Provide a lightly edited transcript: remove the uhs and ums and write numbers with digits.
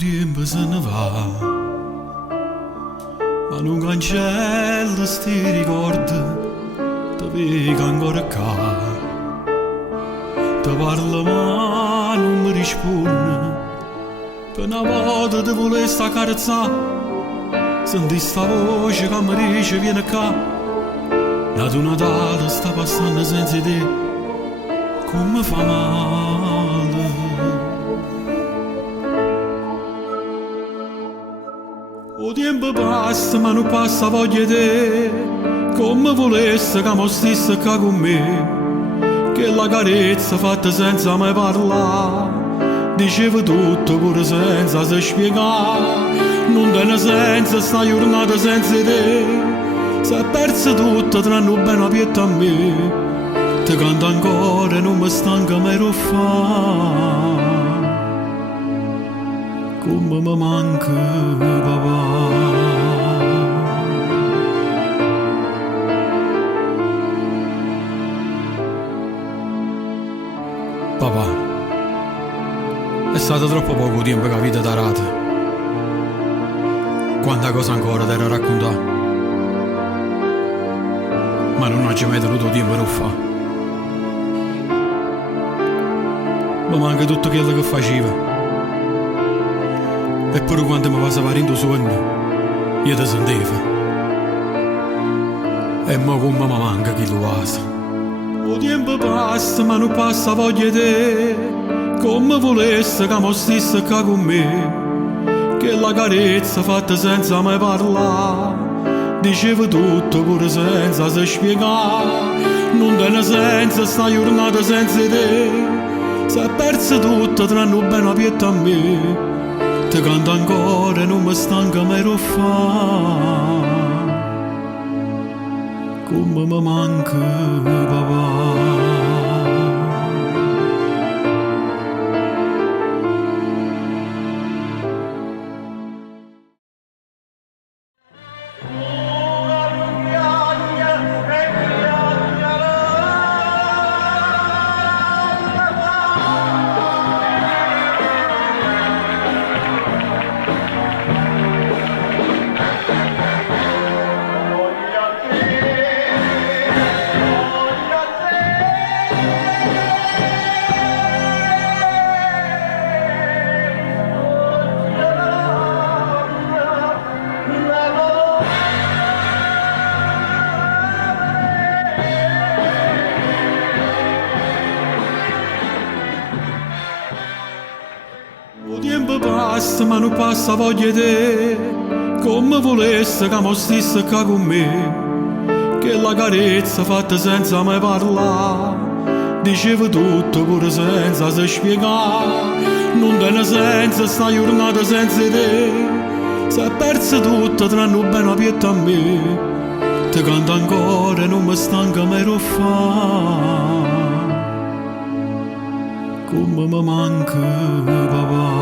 tempo se ne va, ma non cancella sti ricordi, ti vedo ancora qua. Ti parlo ma non mi rispondi, per una volta ti volessi accarezzare, senti sta voce che mi dice vieni qua. La tua Natale sta passando senza te, come fa male. O tempo passa ma non passa voglia di te, come volesse che mi stesse qua con me. Che la carezza fatta senza mai parlare, diceva tutto pure senza se spiegare. Non tiene senso sta giornata senza te, si è persa tutto tranne bene pietà a me. Ti canto ancora e non mi stanca mai di fare, come mi manca papà. Papà, è stato troppo poco tempo che la vita t'ha data. Quanta cosa ancora ti era raccontata, ma non ho mai tenuto tempo per fare. Mi manca tutto quello che faceva, eppure quando mi passava in tuo sogno io ti sentivo. E mo come mi manca chi loasa. O tempo passa ma non passa voglia di te, come volesse che mi stesse qua con me. Che la carezza fatta senza mai parlare, diceva tutto pure senza se spiegare. Non tiene senso sta giornata senza te, si è persa tutto tranne bene pietà a me. Ti canto ancora e non mi stanca mai di fare, come mi manca papà. O tempo passa ma non passa voglia di te, come volesse che mi stesse qua con me. Che la carezza fatta senza mai parlare, diceva tutto pure senza se spiegare. Non tiene senso sta giornata senza te, si è persa tutto tranne bene pietà a me. Ti canto ancora e non mi stanca mai di fare, come mi manca papà.